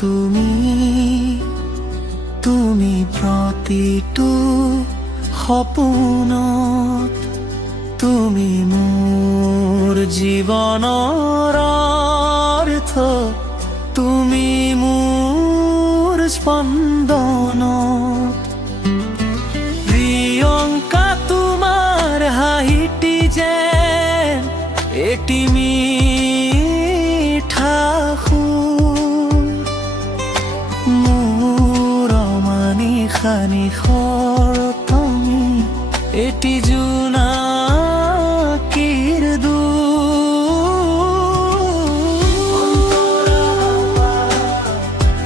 তুমি তুমি প্ৰতিটো সপোনত তুমি মোৰ জীৱনৰ অৰ্থ তুমি মোৰ স্পন্দনত প্ৰিয়ংকা তোমাৰ হাঁহিটি যেন এটি মিঠা সুৰ মোৰ অমানিশা নিশৰ তুমি এটি জোনাকীৰ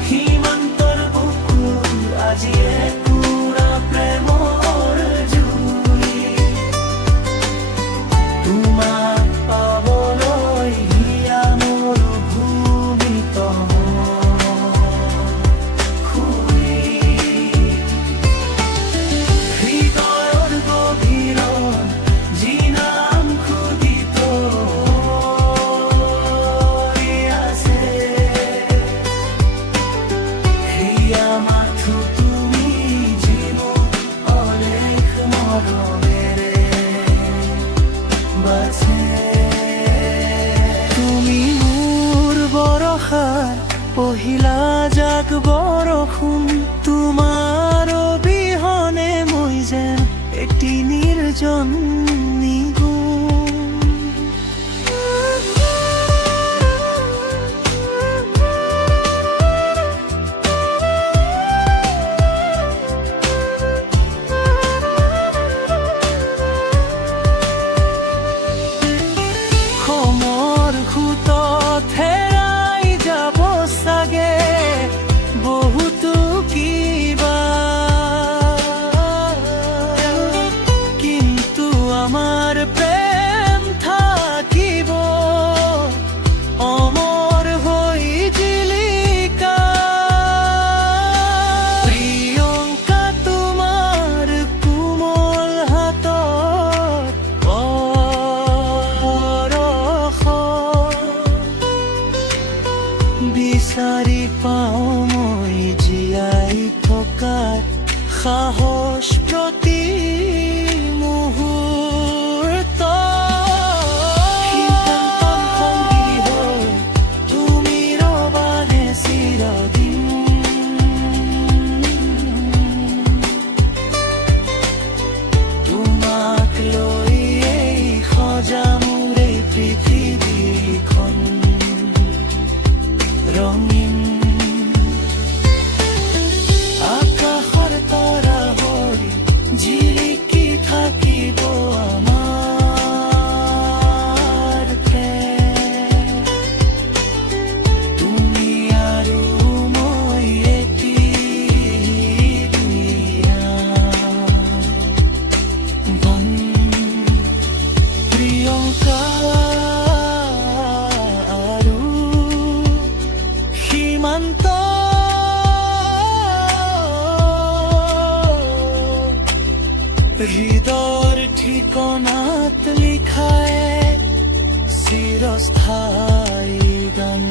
সীমান্তৰ বুকুৰ আজি পুৰা প্ৰেমৰ জুই তোমাক পাবলৈ হিয়া মৰুভূমিত শুই হৃদয়ৰ গভীৰত যি নাম খোদিত আছে সেয়া মাথো তুমি জীৱন অলেখ মৰমেৰে বাছে তুমি মোৰ বৰষাৰ পহিলা জাক বৰষুণ তোমাৰ অবিহনে মই যেন এটি নিৰ্জন নিগুণ সমৰ সোঁতত হেৰাই যাব চাগে বহুতো কিবা কিন্তু আমাৰ প্ৰেম থাকিব অমৰ হৈ জিলিকা প্ৰিয়ংকা তোমাৰ কোমল হাতত পৰশ বিচাৰি পাওঁ মই জীয়াই থকাৰ সাহস প্ৰতি মুহূৰ্ত শীতল সংগী হৈ তুমি ৰবানে চিৰদিন তোমাক লৈ এই সজা মোৰ এই পৃথিৱীখন ৰঙীন আকাশৰ তৰা হৈ জিলিকি থাকিব আমাৰ প্ৰেম তুমি আৰু মই এটি দুনিয়া প্ৰিয়ংকা আৰু সীমান্ত হৃদয়ৰ ঠিকনাত লিখায় চিৰস্থায়ী গান